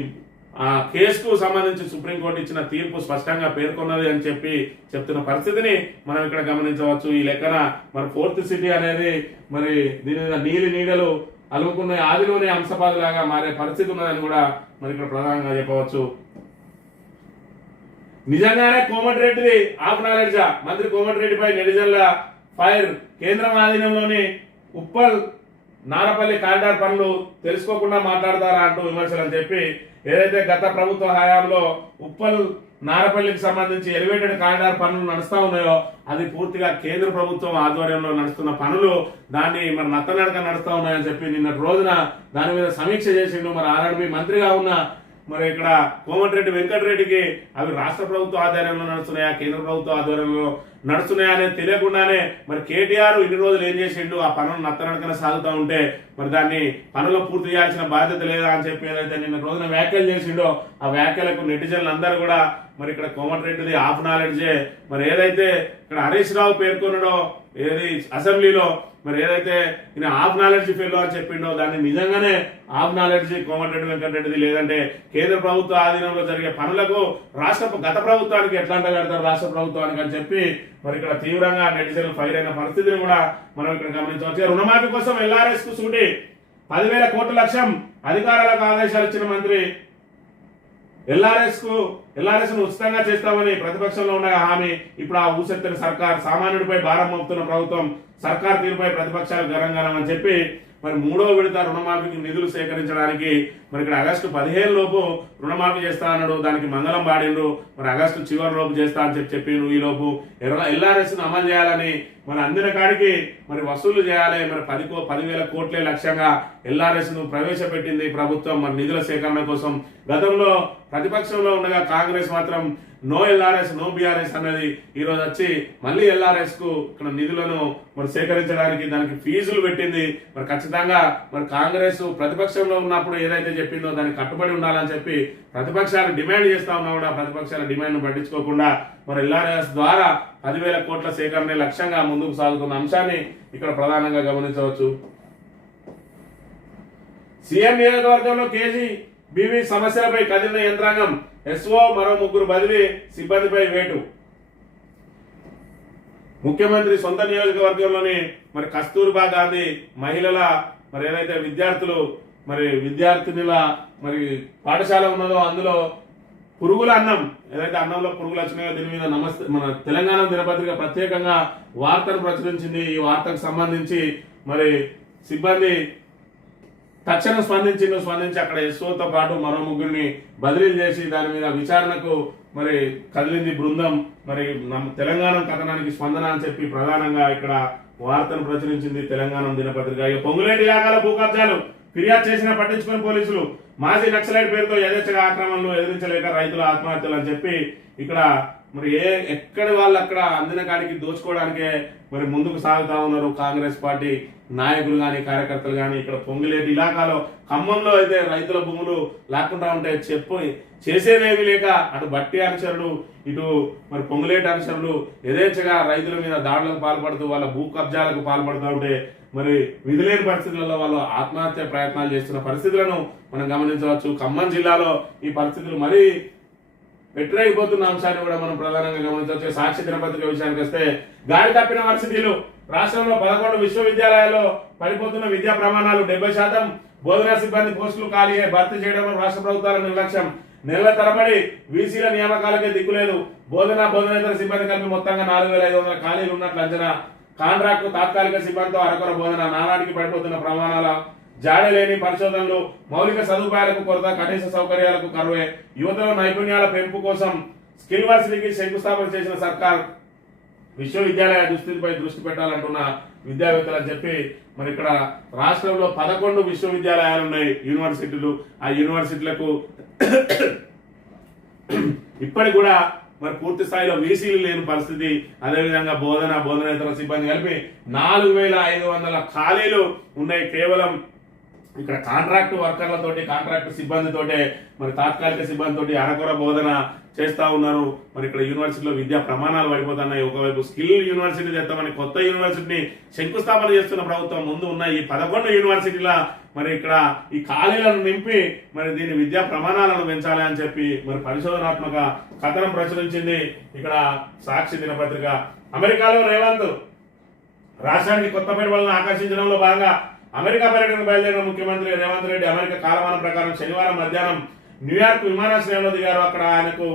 ఆ కేసుకు సంబంధించి సుప్రీంకోర్టు ఇచ్చిన తీర్పు స్పష్టంగా పేర్కొన్నది అని చెప్పి చెప్తున్న పరిస్థితిని మనం ఇక్కడ గమనించవచ్చు. ఈ లెక్కన మరి 4th సిటీ అనేది మరి దీని మీద నీడలు అలుముకున్న ఆదిలోనే అంశపాదులాగా మారే పరిస్థితి ఉన్నదని కూడా మరి ఇక్కడ ప్రధానంగా చెప్పవచ్చు. నిజంగానే కోమటిరెడ్డిది ఆఫ్ నాలెడ్జా? మంత్రి కోమటిరెడ్డిపై నెటిజన్ల ఫైర్. కేంద్రం ఆధీనంలోని ఉప్పల్ నారపల్లి కారిడార్ పనులు తెలుసుకోకుండా మాట్లాడతారా అంటూ విమర్శలు అని చెప్పి ఏదైతే గత ప్రభుత్వ హయాంలో ఉప్పల్ నారపల్లికి సంబంధించి ఎలివేటెడ్ కారిడార్ పనులు నడుస్తా ఉన్నాయో అది పూర్తిగా కేంద్ర ప్రభుత్వం ఆధ్వర్యంలో నడుస్తున్న పనులు, దాన్ని మరి నత్తనడక నడుస్తా ఉన్నాయని చెప్పి నిన్నటి రోజున దాని మీద సమీక్ష చేసిండు. మరి ఆర్ఆర్బీ మంత్రిగా ఉన్న మరి ఇక్కడ కోమటిరెడ్డి వెంకటరెడ్డికి అవి రాష్ట్ర ప్రభుత్వ ఆధ్వర్యంలో నడుస్తున్నాయా, కేంద్ర ప్రభుత్వ ఆధ్వర్యంలో నడుస్తున్నాయా అనేది తెలియకుండానే మరి కేటీఆర్ ఇన్ని రోజులు ఏం చేసిండు, ఆ పనులు నత్తనడకన సాగుతూ ఉంటే మరి దాన్ని పనులు పూర్తి చేయాల్సిన బాధ్యత లేదా అని చెప్పి ఏదైతే నిన్న రోజున వ్యాఖ్యలు చేసిండో ఆ వ్యాఖ్యలకు నెటిజన్లు అందరూ కూడా మరి ఇక్కడ కోమటిరెడ్డిది ఆఫ్ నాలెడ్జే. మరి ఏదైతే ఇక్కడ హరీష్ రావు పేర్కొన్నాడో ఏది అసెంబ్లీలో మరి ఏదైతే ఈయన ఆఫ్ నాలెడ్జ్ ఫెయిల్ అని చెప్పిండో దాన్ని నిజంగానే ఆఫ్ నాలెడ్జ్ కోమటిరెడ్డి వెంకటరెడ్డిది. లేదంటే కేంద్ర ప్రభుత్వ ఆధీనంలో జరిగే పనులకు గత ప్రభుత్వానికి ఎట్లా కడతారు రాష్ట్ర ప్రభుత్వానికి అని చెప్పి మరి ఇక్కడ తీవ్రంగా నెటిజన్లు ఫైర్ అయిన పరిస్థితిని కూడా మనం ఇక్కడ గమనించవచ్చు. రుణమాఫీ కోసం ఎల్ఆర్ఎస్ కు సూటి 10,000 కోట్ల లక్ష్యం, అధికారులకు ఆదేశాలు ఇచ్చిన మంత్రి. ఎల్ఆర్ఎస్ ను ఉచితంగా చేస్తామని ప్రతిపక్షంలో ఉన్న హామీ ఇప్పుడు ఆ ఊసెత్తిన సర్కార్, సామాన్యుడిపై భారం మోపుతున్న ప్రభుత్వం, సర్కార్ తీరుపై ప్రతిపక్షాలు గరంగరం అని చెప్పి మరి 3వ విడత రుణమాఫీకి నిధులు సేకరించడానికి మరి ఇక్కడ ఆగస్టు 15 లోపు రుణమాఫీ చేస్తా అన్నాడు. దానికి మంగళం పాడిండ్రు. మరి ఆగస్టు చివరి లోపు చేస్తా అని చెప్పిండ్రు. ఈ లోపు ఎల్ఆర్ఎస్ ను అమలు చేయాలని మరి అందిన కాడికి మరి వసూలు చేయాలి. మరి 10,000 కోట్లే లక్ష్యంగా ఎల్ఆర్ఎస్ ను ప్రవేశపెట్టింది ప్రభుత్వం మరి నిధుల సేకరణ కోసం. గతంలో ప్రతిపక్షంలో ఉండగా కాంగ్రెస్ మాత్రం నో ఎల్ఆర్ఎస్ నో బీఆర్ఎస్ అనేది ఈ రోజు వచ్చి మళ్ళీ ఎల్ఆర్ఎస్ కు ఇక్కడ నిధులను మరి సేకరించడానికి దానికి ఫీజులు పెట్టింది. మరి ఖచ్చితంగా మరి కాంగ్రెస్ ప్రతిపక్షంలో ఉన్నప్పుడు ఏదైతే చెప్పిందో దానికి కట్టుబడి ఉండాలని చెప్పి ప్రతిపక్షాలు డిమాండ్ చేస్తా ఉన్నా కూడా ప్రతిపక్షాల డిమాండ్ పట్టించుకోకుండా మరి ఎల్ఆర్ఎస్ ద్వారా 10,000 కోట్ల సేకరణ లక్ష్యంగా ముందుకు సాగుతున్న అంశాన్ని ఇక్కడ ప్రధానంగా గమనించవచ్చు. సీఎం నియోజకవర్గంలో కేజీబీవీ సమస్యలపై కదిలిన యంత్రాంగం, ఎస్ఓ మరో 3 బదిలీ, సిబ్బందిపై వేటు. ముఖ్యమంత్రి సొంత నియోజకవర్గంలోని మరి కస్తూర్బా గాంధీ మహిళల మరి ఏదైతే విద్యార్థినుల మరి పాఠశాల ఉన్నదో అందులో పురుగుల అన్నం, ఏదైతే అన్నంలో పురుగులు వచ్చినాయో దీని మీద మన తెలంగాణ దినపత్రిక ప్రత్యేకంగా వార్తను ప్రచురించింది. ఈ వార్తకు సంబంధించి మరి సిబ్బంది తక్షణం స్పందించి అక్కడ ఎస్ఓతో పాటు మరో 3 బదిలీలు చేసి దాని మీద విచారణకు మరి కదిలింది బృందం. మరి తెలంగాణ కథనానికి స్పందన అని చెప్పి ప్రధానంగా ఇక్కడ వార్తను ప్రచురించింది తెలంగాణ దినపత్రిక. పొంగులేటి యాగాల భూ కబ్జాలు ఫిర్యాదు చేసినా పట్టించుకుని పోలీసులు, మాజీ నక్సలైట్ పేరుతో యథేచ్ఛగా ఆక్రమణలు ఎదిరించలేక రైతుల ఆత్మహత్యలు అని చెప్పి ఇక్కడ మరి ఎక్కడి వాళ్ళు అక్కడ అందిన కాడికి దోచుకోవడానికే మరి ముందుకు సాగుతా ఉన్నారు కాంగ్రెస్ పార్టీ నాయకులు కానీ కార్యకర్తలు కానీ. ఇక్కడ పొంగిలేటి ఇలాకాలో ఖమ్మంలో అయితే రైతుల భూములు లాక్కుంటా ఉంటే చేసేదేవి లేక అటు బట్టి అనుచరులు ఇటు మరి పొంగులేటి అనుచరులు యథేచ్ఛగా రైతుల మీద దాడులకు పాల్పడుతూ వాళ్ళ భూ కబ్జాలకు పాల్పడుతూ ఉంటే మరి విధులేని పరిస్థితులలో వాళ్ళు ఆత్మహత్య ప్రయత్నాలు చేస్తున్న పరిస్థితులను మనం గమనించవచ్చు. ఖమ్మం జిల్లాలో ఈ పరిస్థితులు మరీ పెట్టరైపోతున్న అంశాన్ని కూడా మనం ప్రధానంగా గమనించవచ్చు. సాక్షి దినపత్రిక విషయానికి వస్తే గాడి తప్పిన వర్సిటీలు, రాష్ట్రంలో 11 విశ్వవిద్యాలయాల్లో పడిపోతున్న విద్యా ప్రమాణాలు, 70% బోధనా సిబ్బంది పోస్టులు ఖాళీ భర్తీ చేయడంలో రాష్ట్ర ప్రభుత్వాల నిర్లక్ష్యం, నెలల తరబడి వీసీల నియామకాలకే దిక్కులేదు, బోధనేతర సిబ్బంది కలిపి మొత్తంగా 4500 ఖాళీలు ఉన్నట్లు అంచనా, కాంట్రాక్టు తాత్కాలిక సిబ్బందితో అరకొర బోధన, నానాటికి పడిపోతున్న ప్రమాణాల జాడలేని పరిశోధనలు, మౌలిక సదుపాయాలకు కొరత, కనీస సౌకర్యాలకు కరువే, యువతలో నైపుణ్యాల పెంపు కోసం స్కిల్ వర్సిటీకి శంకుస్థాపన చేసిన సర్కార్ విశ్వవిద్యాలయ దుస్థితిపై దృష్టి పెట్టాలంటున్న విద్యావేత్తలు అని చెప్పి మరి ఇక్కడ రాష్ట్రంలో 11 విశ్వవిద్యాలయాలు ఉన్నాయి, యూనివర్సిటీలు. ఆ యూనివర్సిటీలకు ఇప్పటికి కూడా మరి పూర్తి స్థాయిలో వీసీలు లేని పరిస్థితి. అదేవిధంగా బోధనేతర సిబ్బంది కలిపి 4500 ఖాళీలు ఉన్నాయి. కేవలం ఇక్కడ కాంట్రాక్ట్ వర్కర్లతోటి, కాంట్రాక్ట్ సిబ్బందితోటే, మరి తాత్కాలిక సిబ్బందితోటి అరకొర బోధన చేస్తా ఉన్నారు. మరి ఇక్కడ యూనివర్సిటీలో విద్యా ప్రమాణాలు పడిపోతున్నాయి. ఒకవైపు స్కిల్ యూనివర్సిటీ తెస్తామని కొత్త యూనివర్సిటీని శంకుస్థాపన చేస్తున్న ప్రభుత్వం ముందు ఉన్న ఈ 11 యూనివర్సిటీల మరి ఇక్కడ ఈ ఖాళీలను నింపి మరి దీని విద్యా ప్రమాణాలను పెంచాలి అని చెప్పి మరి పరిశోధనాత్మక కథనం ప్రచురించింది ఇక్కడ సాక్షి దినపత్రిక. అమెరికాలో రేవంత్ రాష్ట్రానికి కొత్త పెట్టుబడులను ఆకర్షించడంలో భాగంగా అమెరికా పర్యటన బయలుదేరిన ముఖ్యమంత్రి రేవంత్ రెడ్డి అమెరికా కాలమానం ప్రకారం శనివారం మధ్యాహ్నం న్యూయార్క్ విమానాశ్రయంలో దిగారు. అక్కడ ఆయనకు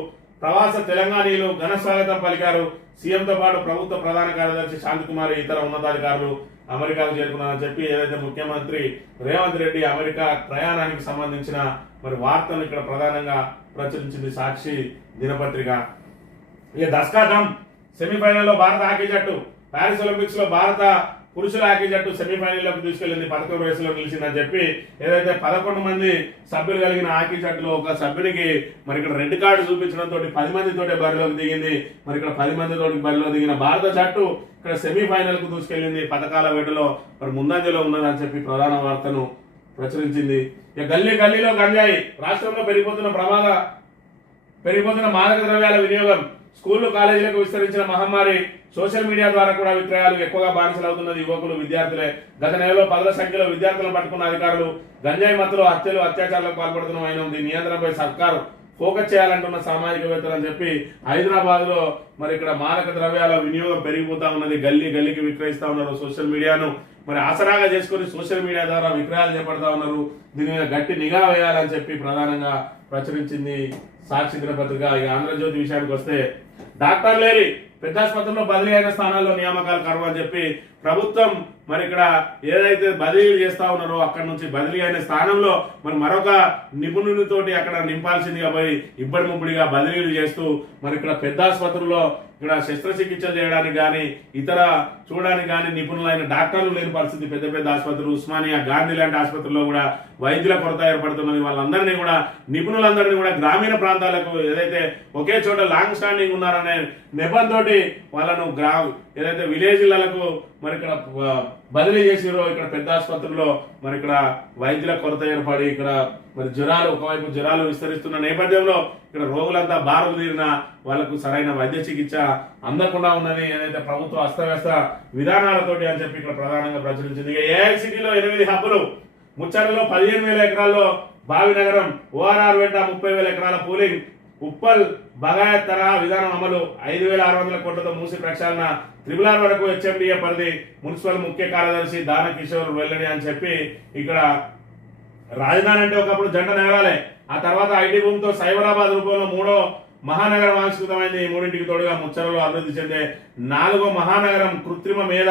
ప్రవాస తెలంగాణీయులు ఘన స్వాగతం పలికారు. సీఎంతో పాటు ప్రభుత్వ ప్రధాన కార్యదర్శి శాంతికుమారి, ఇతర ఉన్నతాధికారులు అమెరికాకు చేరుకున్నారని చెప్పి ఏదైతే ముఖ్యమంత్రి రేవంత్ రెడ్డి అమెరికా ప్రయాణానికి సంబంధించిన మరి వార్తలు ఇక్కడ ప్రధానంగా ప్రచురించింది సాక్షి దినపత్రిక. ఇక దస్కాధం సెమీఫైనల్లో భారత హాకీ జట్టు, ప్యారిస్ ఒలింపిక్స్ లో భారత పురుషుల హాకీ జట్టు సెమీఫైనల్లోకి తీసుకెళ్లింది. 11వ వయసులో నిలిచిందని చెప్పి ఏదైతే 11 మంది సభ్యులు కలిగిన హాకీ జట్టులో ఒక సభ్యునికి మరి ఇక్కడ రెడ్ కార్డు చూపించడంతో 10 మందితోటే బరిలోకి దిగింది. మరి ఇక్కడ 10 మందితో బరిలో దిగిన భారత జట్టు ఇక్కడ సెమీఫైనల్ కు దూసుకెళ్లింది. పథకాల వేటలో మరి ముందంజలో ఉన్నదని చెప్పి ప్రధాన వార్తను ప్రచురించింది. ఇక గల్లీలో గంజాయి, రాష్ట్రంలో పెరిగిపోతున్న మాదక ద్రవ్యాల వినియోగం, స్కూళ్లు కాలేజీలకు విస్తరించిన మహమ్మారి, సోషల్ మీడియా ద్వారా కూడా విక్రయాలు ఎక్కువగా బానిసలవుతున్నది యువకులు, విద్యార్థులే. గత నెలలో 10ల సంఖ్యలో విద్యార్థులను పట్టుకున్న అధికారులు గంజాయి మత్తులో హత్యలు, అత్యాచారాలకు పాల్పడుతున్న ఆయన ఉంది. నియంత్రణపై సర్కారు ఫోకస్ చేయాలంటున్న సామాజికవేత్తలు అని చెప్పి హైదరాబాద్ లో మరి ఇక్కడ మాదక ద్రవ్యాల వినియోగం పెరిగిపోతా ఉన్నది. గల్లీకి విక్రయిస్తా ఉన్నారు. సోషల్ మీడియాను మరి ఆసరాగా చేసుకుని సోషల్ మీడియా ద్వారా విక్రయాలు చేపడతా ఉన్నారు. దీని మీద గట్టి నిఘా వేయాలని చెప్పి ప్రధానంగా ప్రచురించింది సాక్షి దినపత్రిక. ఇక ఆంధ్రజ్యోతి విషయానికి వస్తే డాక్టర్ లేరి పెద్ద ఆసుపత్రిలో బదిలీ అయిన స్థానాల్లో నియామకాలు కరువు అని చెప్పి ప్రభుత్వం మరి ఇక్కడ ఏదైతే బదిలీలు చేస్తా ఉన్నారో అక్కడ నుంచి బదిలీ అయిన స్థానంలో మరి మరొక నిపుణునితోటి అక్కడ నింపాల్సిందిగా పోయి ఇబ్బడి ముబ్బడిగా బదిలీలు చేస్తూ మరి ఇక్కడ పెద్ద ఆసుపత్రుల్లో ఇక్కడ శస్త్రచికిత్స చేయడానికి కానీ ఇతర చూడడానికి కానీ నిపుణులైన డాక్టర్లు లేని పరిస్థితి. పెద్ద ఆసుపత్రులు, ఉస్మానియా, గాంధీ లాంటి ఆసుపత్రుల్లో కూడా వైద్యుల కొరత ఏర్పడుతున్నది. వాళ్ళందరినీ కూడా నిపుణులందరినీ కూడా గ్రామీణ ప్రాంతాలకు ఏదైతే ఒకే చోట లాంగ్ స్టాండింగ్ ఉన్నారనే నెపంతో వాళ్ళను ఏదైతే విలేజ్లకు మరి ఇక్కడ బదిలీ చేసిరో ఇక్కడ పెద్ద ఆసుపత్రుల్లో మరి ఇక్కడ వైద్యుల కొరత ఏర్పడి ఇక్కడ మరి ఒకవైపు జ్వరాలు విస్తరిస్తున్న నేపథ్యంలో ఇక్కడ రోగులంతా బారులు తీరిన వాళ్లకు సరైన వైద్య చికిత్స అందకుండా ఉన్నది. ఏదైతే ప్రభుత్వ అస్తవ్యస్త విధానాలతోటి అని చెప్పి ఇక్కడ ప్రధానంగా ప్రచురించింది. ఏఐసిటీలో 8 హబ్బులు, ముచ్చటలో 15,000 ఎకరాల్లో భావి నగరం, ఓఆర్ఆర్ వెంట 30,000 ఎకరాల పూలింగ్, ఉప్పల్ బగాయత్ తరహా విధానం అమలు, 5,600 కోట్లతో మూసి ప్రక్షాళన, RRR వరకు హెచ్ఎండిఏ పరిధి, మున్సిపల్ ముఖ్య కార్యదర్శి దాన కిషోర్ వెల్లడి అని చెప్పి ఇక్కడ రాజధాని అంటే ఒకప్పుడు జంట నగరాలే. ఆ తర్వాత ఐటీ భూమితో సైబరాబాద్ రూపంలో 3వ మహానగరం ఆవిష్కృతమైంది. ఈ 3టికి తోడుగా ముచ్చరలో అభివృద్ధి చెందే 4వ మహానగరం కృత్రిమ మేధ,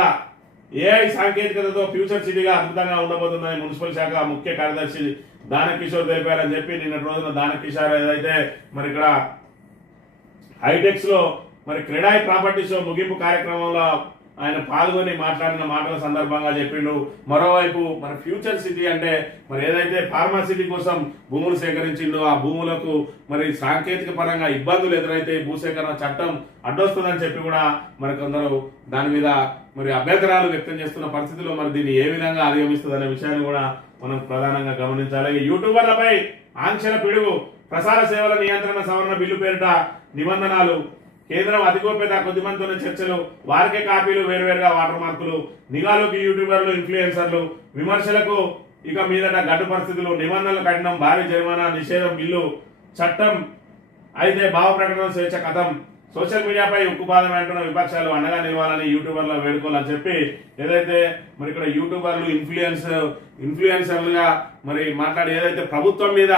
ఏఐ సాంకేతికతతో ఫ్యూచర్ సిటీగా అద్భుతంగా ఉండబోతుందని మున్సిపల్ శాఖ ముఖ్య కార్యదర్శి దాన కిషోర్ తెలిపారని చెప్పి నిన్నటి రోజున దాన కిషోర్ ఏదైతే మరి ఇక్కడ హైటెక్స్ లో మరి క్రెడాయి ప్రాపర్టీ షో ముగింపు కార్యక్రమంలో ఆయన పాల్గొని మాట్లాడిన మాటల సందర్భంగా చెప్పిండు. మరోవైపు మన ఫ్యూచర్ సిటీ అంటే మరి ఏదైతే ఫార్మా సిటీ కోసం భూములు సేకరించిండో ఆ భూములకు మరి సాంకేతిక పరంగా ఇబ్బందులు ఎదురైతే భూసేకరణ చట్టం అడ్డొస్తుందని చెప్పి కూడా మరి కొందరు దాని మీద మరి అభ్యంతరాలు వ్యక్తం చేస్తున్న పరిస్థితిలో మరి దీన్ని ఏ విధంగా అధిగమిస్తుంది అనే విషయాన్ని కూడా మనం ప్రధానంగా గమనించాలి. యూట్యూబర్లపై ఆంక్షల పిడుగు, ప్రసార సేవల నియంత్రణ సవరణ బిల్లు పేరిట నిబంధనలు, కేంద్రం అధిగోప్యత, కొద్దిమందితోనే చర్చలు, వారికే కాపీలు, వేరువేరుగా వాటర్ మార్కులు, నిఘాలోకి యూట్యూబర్లు, ఇన్ఫ్లుయెన్సర్లు, విమర్శలకు ఇక మీదట గడ్డు పరిస్థితులు, నిబంధనలు కఠినం, భారీ జరిమానా, నిషేధం బిల్లు చట్టం అయితే భావ ప్రకటన స్వేచ్ఛ కథం, సోషల్ మీడియాపై ఉక్కుపాదం అంటున్న విపక్షాలు అండగా నిలవాలని యూట్యూబర్ల వేడుకోవాలని చెప్పి ఏదైతే మరి ఇక్కడ యూట్యూబర్లు ఇన్ఫ్లుయెన్సర్లుగా మరి మాట్లాడి ఏదైతే ప్రభుత్వం మీద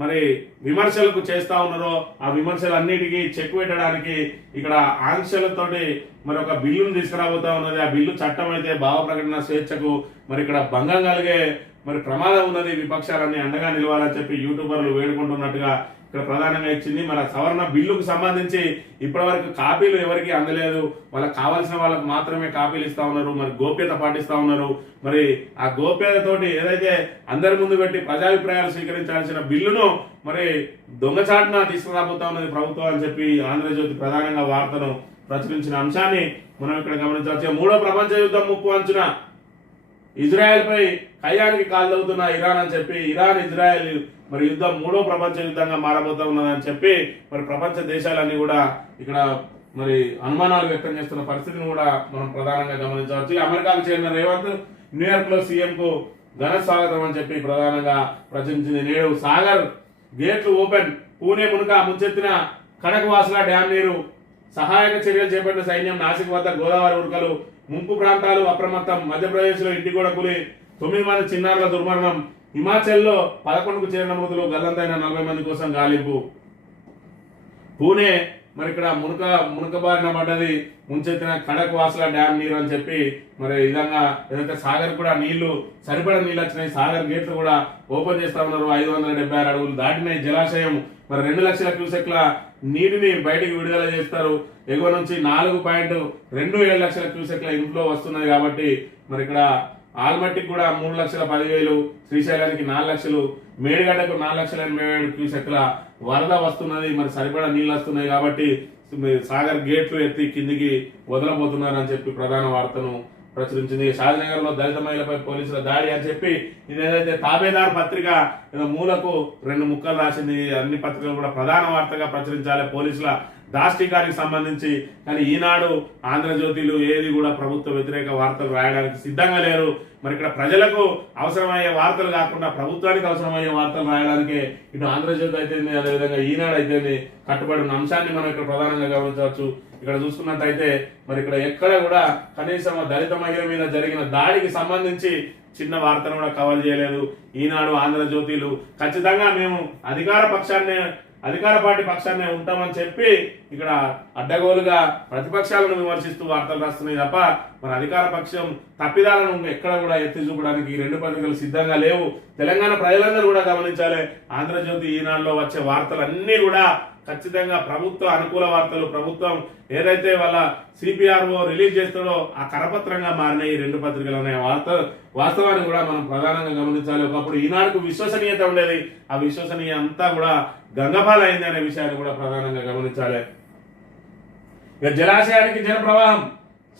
మరి విమర్శలకు చేస్తా ఉన్నారో ఆ విమర్శలన్నిటికీ చెక్ పెట్టడానికి ఇక్కడ ఆంక్షలతోటి మరి ఒక బిల్లును తీసుకురాబోతా ఉన్నది. ఆ బిల్లు చట్టం అయితే భావ ప్రకటన స్వేచ్ఛకు మరి ఇక్కడ భంగం కలిగే మరి ప్రమాదం ఉన్నది. విపక్షాలన్నీ అండగా నిలవాలని చెప్పి యూట్యూబర్లు వేడుకుంటున్నట్టుగా ఇక్కడ ప్రధానంగా ఇచ్చింది. మన సవరణ బిల్లుకు సంబంధించి ఇప్పటివరకు కాపీలు ఎవరికి అందలేదు. వాళ్ళకి కావాల్సిన వాళ్ళకి మాత్రమే కాపీలు ఇస్తా ఉన్నారు. మరి గోప్యత పాటిస్తా ఉన్నారు. మరి ఆ గోప్యతతోటి ఏదైతే అందరి ముందు పెట్టి ప్రజాభిప్రాయాలు స్వీకరించాల్సిన బిల్లును మరి దొంగచాటున తీసుకురాబోతా ఉన్నది ప్రభుత్వం అని చెప్పి ఆంధ్రజ్యోతి ప్రధానంగా వార్తను ప్రచురించిన అంశాన్ని మనం ఇక్కడ గమనించవచ్చు. మూడో ప్రపంచ యుద్ధం ముప్పు అంచున, ఇజ్రాయెల్ పై కయ్యానికి కాల్దవుతున్న ఇరాన్ అని చెప్పి ఇరాన్ ఇజ్రాయెల్ మరి యుద్ధం మూడో ప్రపంచ యుద్ధంగా మారబోతా ఉన్నదని చెప్పి మరి ప్రపంచ దేశాలన్నీ కూడా ఇక్కడ మరి అనుమానాలు వ్యక్తం చేస్తున్న పరిస్థితిని కూడా మనం ప్రధానంగా గమనించవచ్చు. అమెరికాకు చేరిన రేవంత్ న్యూయార్క్ లో సీఎం కు ఘన స్వాగతం అని చెప్పి ప్రధానంగా ప్రచురించింది. నేడు సాగర్ గేట్లు ఓపెన్, పూణే మునుక ముంచెత్తిన కడకవాసుల డ్యాం నీరు, సహాయక చర్యలు చేపట్టిన సైన్యం, నాసిక్ వద్ద గోదావరి ఉరకలు, ముంపు ప్రాంతాలు అప్రమత్తం, మధ్యప్రదేశ్ లో ఇంటి కూడా కూలి, 9 మంది చిన్నారుల దుర్మరణం, హిమాచల్లో 11కు చేరిన మృతులు, గల్లంతైన 40 మంది కోసం గాలింపు. పూణే మరి ఇక్కడ మునకబారిన పడ్డది ముంచెత్తిన కడక్ వాసుల డ్యామ్ నీరు అని చెప్పి మరి విధంగా ఏదైతే సాగర్ కూడా నీళ్లు సరిపడ నీళ్ళు వచ్చినాయి. సాగర్ గేట్లు కూడా ఓపెన్ చేస్తా ఉన్నారు. 576 అడుగులు దాటినాయి జలాశయం. మరి 2 లక్షల క్యూసెక్ల నీటిని బయటికి విడుదల చేస్తారు. ఎగువ నుంచి 4.27 లక్షల క్యూసెక్ల ఇన్ఫ్లో వస్తున్నది. కాబట్టి మరి ఇక్కడ ఆల్మట్టికి కూడా 3,10,000, శ్రీశైలానికి 4 లక్షలు, మేడిగడ్డకు 4,87,000 క్యూసెక్ల వరద వస్తున్నది. మరి సరిపడా నీళ్ళు వస్తున్నాయి కాబట్టి సాగర్ గేట్లు ఎత్తి కిందికి వదలబోతున్నారని చెప్పి ప్రధాన వార్తను ప్రచురించింది. షాద్నగర్ లో దళిత మహిళపై పోలీసుల దాడి అని చెప్పి ఇదేదైతే తాబేదార్ పత్రిక మూలకు 2 ముక్కలు రాసింది. అన్ని పత్రికలు కూడా ప్రధాన వార్తగా ప్రచురించాలి పోలీసుల దాష్టికానికి సంబంధించి. కానీ ఈనాడు, ఆంధ్రజ్యోతిలు ఏది కూడా ప్రభుత్వ వ్యతిరేక వార్తలు రాయడానికి సిద్ధంగా లేరు. మరి ఇక్కడ ప్రజలకు అవసరమయ్యే వార్తలు కాకుండా ప్రభుత్వానికి అవసరమయ్యే వార్తలు రాయడానికి ఇటు ఆంధ్రజ్యోతి అయితే అదేవిధంగా ఈనాడు అయితే కట్టుబడి ఉన్న అంశాన్ని మనం ఇక్కడ ప్రధానంగా గమనించవచ్చు. ఇక్కడ చూసుకున్నట్టయితే మరి ఇక్కడ ఎక్కడ కూడా కనీసం దళిత మహిళ మీద జరిగిన దాడికి సంబంధించి చిన్న వార్తను కూడా కవర్ చేయలేదు. ఈనాడు, ఆంధ్రజ్యోతిలు ఖచ్చితంగా మేము అధికార పార్టీ పక్షాన్నే ఉంటామని చెప్పి ఇక్కడ అడ్డగోలుగా ప్రతిపక్షాలను విమర్శిస్తూ వార్తలు రాస్తున్నాయి తప్ప మరి అధికార పక్షం తప్పిదాలను ఎక్కడ కూడా ఎత్తి చూపడానికి ఈ 2 పత్రికలు సిద్ధంగా లేవు. తెలంగాణ ప్రజలందరూ కూడా గమనించాలి. ఆంధ్రజ్యోతి, ఈనాడులో వచ్చే వార్తలన్నీ కూడా ఖచ్చితంగా ప్రభుత్వ అనుకూల వార్తలు. ప్రభుత్వం ఏదైతే వాళ్ళ సిపిఆర్ఓ రిలీజ్ చేస్తాడో ఆ కరపత్రంగా మారిన ఈ 2 పత్రికలు అనే వాస్తవాన్ని కూడా మనం ప్రధానంగా గమనించాలి. ఒకప్పుడు ఈనాడుకు విశ్వసనీయత ఉండేది. ఆ విశ్వసనీయత అంతా కూడా గంగపాలైంది అనే విషయాన్ని కూడా ప్రధానంగా గమనించాలి. ఇక జలాశయానికి జల ప్రవాహం,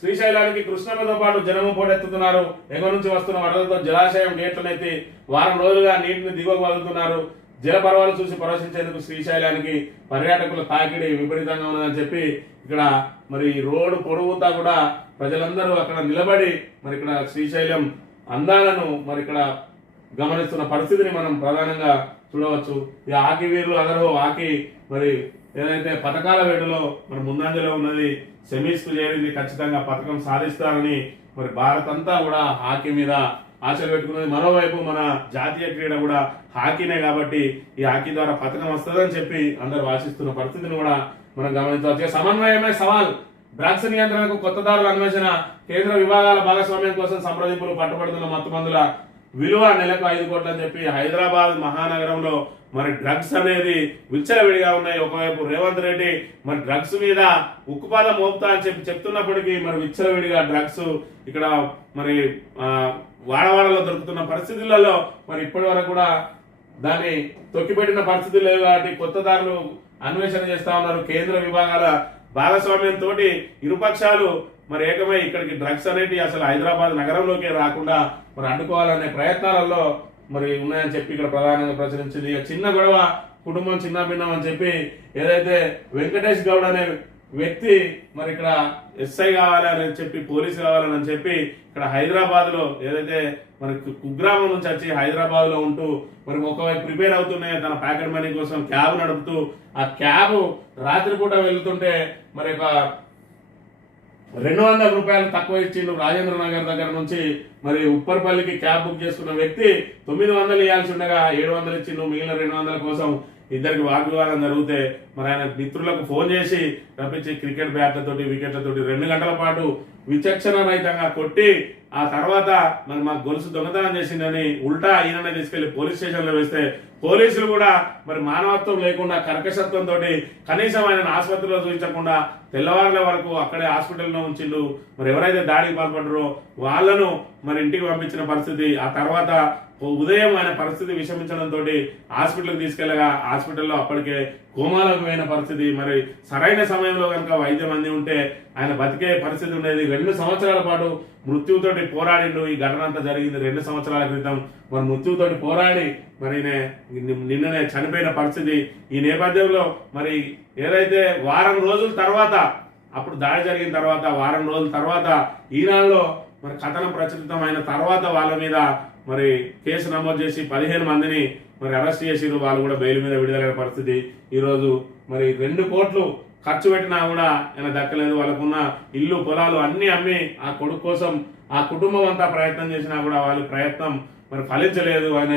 శ్రీశైలానికి కృష్ణమ్మతో పాటు జనము పోటెత్తుతున్నారు. ఎగువ నుంచి వస్తున్న వరదలతో జలాశయం గేట్లనైతే వారం రోజులుగా నీటిని దిగువకు వదులుతున్నారు. జల పర్వాలు చూసి పరవశించేందుకు శ్రీశైలానికి పర్యాటకుల తాకిడి విపరీతంగా ఉన్నదని చెప్పి ఇక్కడ మరి రోడ్డు పొడవుతా కూడా ప్రజలందరూ అక్కడ నిలబడి మరి ఇక్కడ శ్రీశైలం అందాలను మరి ఇక్కడ గమనిస్తున్న పరిస్థితిని మనం ప్రధానంగా చూడవచ్చు. ఈ హాకీ వీరులు అందరూ హాకీ మరి ఏదైతే పథకాల వేటలో మన ముందంజలో ఉన్నది, సెమీస్ కు చేరింది. ఖచ్చితంగా పథకం సాధిస్తారని మరి భారత్ అంతా కూడా హాకీ మీద ఆశలు పెట్టుకున్నది. మరోవైపు మన జాతీయ క్రీడ కూడా హాకీనే కాబట్టి ఈ హాకీ ద్వారా పథకం వస్తుందని చెప్పి అందరూ ఆశిస్తున్న పరిస్థితిని కూడా మనం గమనించవచ్చు. సమన్వయమే సవాల్, డ్రగ్స్ నియంత్రణకు కొత్త దారుల అన్వేషణ, కేంద్ర విభాగాల భాగస్వామ్యం కోసం సంప్రదింపులు, పట్టుబడుతున్న మత్తుమందుల విలువ నెలకు 5 కోట్లు అని చెప్పి హైదరాబాద్ మహానగరంలో మరి డ్రగ్స్ అనేది విచ్చలవిడిగా ఉన్నాయి. ఒకవైపు రేవంత్ రెడ్డి మరి డ్రగ్స్ మీద ఉక్కుపాదం మోపుతా అని చెప్పి చెప్తున్నప్పటికీ మరి విచ్చలవిడిగా డ్రగ్స్ ఇక్కడ మరి వాడవాడలో దొరుకుతున్న పరిస్థితులలో మరి ఇప్పటి వరకు కూడా దాన్ని తొక్కిపెట్టిన పరిస్థితులు లేవు. కాబట్టి కొత్త దారులు అన్వేషణ చేస్తా ఉన్నారు. కేంద్ర విభాగాల భాగస్వామ్యంతో ఇరుపక్షాలు మరి ఏకమై ఇక్కడికి డ్రగ్స్ అనేవి అసలు హైదరాబాద్ నగరంలోకి రాకుండా మరి అడ్డుకోవాలనే ప్రయత్నాలలో మరి ఉన్నాయని చెప్పి ఇక్కడ ప్రధానంగా ప్రచురించింది. చిన్న గొడవ, కుటుంబం చిన్న భిన్నం అని చెప్పి ఏదైతే వెంకటేష్ గౌడ్ అనే వ్యక్తి మరి ఇక్కడ ఎస్ఐ కావాలని చెప్పి పోలీసు కావాలని చెప్పి ఇక్కడ హైదరాబాద్ లో ఏదైతే మరి కుగ్రామం నుంచి వచ్చి హైదరాబాద్ లో ఉంటూ మరి ఒకవైపు ప్రిపేర్ అవుతున్నాయి తన ప్యాకెట్ మనీ కోసం క్యాబ్ నడుపుతూ ఆ క్యాబ్ రాత్రిపూట వెళ్తుంటే మరి ఒక 200 రూపాయలు తక్కువ ఇచ్చిండు. రాజేంద్ర నగర్ దగ్గర నుంచి మరి ఉప్పర్పల్లికి క్యాబ్ బుక్ చేసుకున్న వ్యక్తి 900 ఇవ్వాల్సి ఉండగా 700 ఇచ్చిండు. మిగిలిన 200 కోసం ఇద్దరికి వాగ్వివాదం జరిగితే మరి ఆయన మిత్రులకు ఫోన్ చేసి రప్పించి క్రికెట్ బ్యాట్లతోటి వికెట్లతోటి 2 గంటల పాటు విచక్షణ రహితంగా కొట్టి ఆ తర్వాత మరి మాకు గొలుసు దొంగతనం చేసిందని ఉల్టా ఈయననే తీసుకెళ్లి పోలీస్ స్టేషన్ లో వేస్తే పోలీసులు కూడా మరి మానవత్వం లేకుండా కర్కశత్వంతో కనీసం ఆయన ఆసుపత్రిలో చూపించకుండా తెల్లవారుల వరకు అక్కడే హాస్పిటల్లో ఉంచిండు. మరి ఎవరైతే దాడికి పాల్పడ్డారో వాళ్ళను మరి ఇంటికి పంపించిన పరిస్థితి. ఆ తర్వాత ఉదయం ఆయన పరిస్థితి విషమించడంతో హాస్పిటల్కి తీసుకెళ్లగా హాస్పిటల్లో అప్పటికే కోమాలకు పోయిన పరిస్థితి. మరి సరైన సమయంలో కనుక వైద్యం అంది ఉంటే ఆయన బతికే పరిస్థితి ఉండేది. 2 సంవత్సరాల పాటు మృత్యువుతోటి పోరాడిండు. ఈ ఘటన అంతా జరిగింది 2 సంవత్సరాల క్రితం. మరి మృత్యువుతోటి పోరాడి మరి నిన్ననే చనిపోయిన పరిస్థితి. ఈ నేపథ్యంలో మరి ఏదైతే వారం రోజుల తర్వాత అప్పుడు దాడి జరిగిన తర్వాత వారం రోజుల తర్వాత ఈనాడులో మరి కథనం ప్రచురితమైన తర్వాత వాళ్ళ మీద మరి కేసు నమోదు చేసి 15 మందిని మరి అరెస్ట్ చేసిరు. వాళ్ళు కూడా బెయిల్ మీద విడుదలైన పరిస్థితి. ఈరోజు మరి 2 కోట్లు ఖర్చు పెట్టినా కూడా ఆయన దక్కలేదు. వాళ్ళకున్న ఇల్లు పొలాలు అన్ని అమ్మి ఆ కొడుకు కోసం ఆ కుటుంబం అంతా ప్రయత్నం చేసినా కూడా వాళ్ళ ప్రయత్నం మరి ఫలించలేదు. ఆయన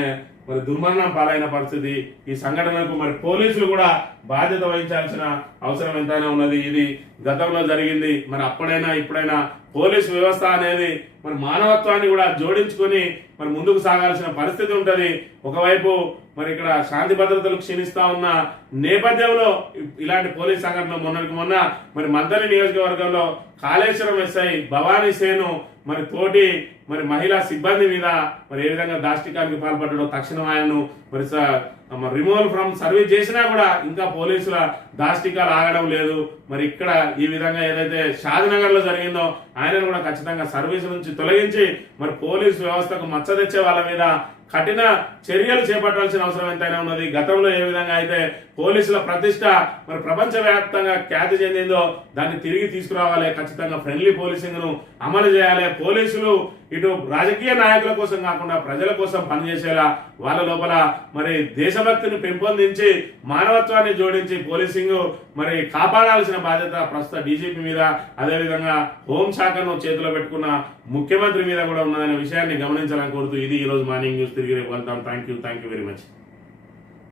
మరి దుర్మరణం పాలైన పరిస్థితి. ఈ సంఘటనకు మరి పోలీసులు కూడా బాధ్యత వహించాల్సిన అవసరం ఎంతైనా ఉన్నది. ఇది గతంలో జరిగింది. మరి అప్పుడైనా ఇప్పుడైనా పోలీసు వ్యవస్థ అనేది మరి మానవత్వాన్ని కూడా జోడించుకొని మరి ముందుకు సాగాల్సిన పరిస్థితి ఉంటది. ఒకవైపు మరి ఇక్కడ శాంతి భద్రతలు క్షీణిస్తా ఉన్న నేపథ్యంలో ఇలాంటి పోలీస్ సంఘటన మొన్న మరి మంతలి నియోజకవర్గంలో కాళేశ్వరం ఎస్ఐ భవానీ సేను మరి తోటి మరి మహిళా సిబ్బంది మీద మరి ఏ విధంగా దాష్టికానికి పాల్పడ్డాడో తక్షణం ఆయనను మరి రిమూవల్ ఫ్రమ్ సర్వీస్ చేసినా కూడా ఇంకా పోలీసుల దాష్టికాలు ఆగడం లేదు. మరి ఇక్కడ ఈ విధంగా ఏదైతే షాద్నగర్ లో జరిగిందో ఆయనను కూడా ఖచ్చితంగా సర్వీస్ నుంచి తొలగించి మరి పోలీసు వ్యవస్థకు మచ్చ తెచ్చే వాళ్ళ మీద కఠిన చర్యలు చేపట్టాల్సిన అవసరం ఎంతైనా ఉన్నది. గతంలో ఏ విధంగా అయితే పోలీసుల ప్రతిష్ట మరి ప్రపంచవ్యాప్తంగా ఖ్యాతి చెందిందో దాన్ని తిరిగి తీసుకురావాలి. ఖచ్చితంగా ఫ్రెండ్లీ పోలీసింగ్ ను అమలు చేయాలి. పోలీసులు ఇటు రాజకీయ నాయకుల కోసం కాకుండా ప్రజల కోసం పనిచేసేలా వాళ్ళ లోపల మరి దేశభక్తిని పెంపొందించి మానవత్వాన్ని జోడించి పోలీసింగ్ మరి కాపాడాల్సిన బాధ్యత ప్రస్తుత డీజీపీ మీద అదేవిధంగా హోంశాఖను చేతిలో పెట్టుకున్న ముఖ్యమంత్రి మీద కూడా ఉన్నదనే విషయాన్ని గమనించాలని కోరుతూ ఇది ఈ రోజు మార్నింగ్ న్యూస్. తిరిగి రేపు వెళ్తాం. Thank you very much.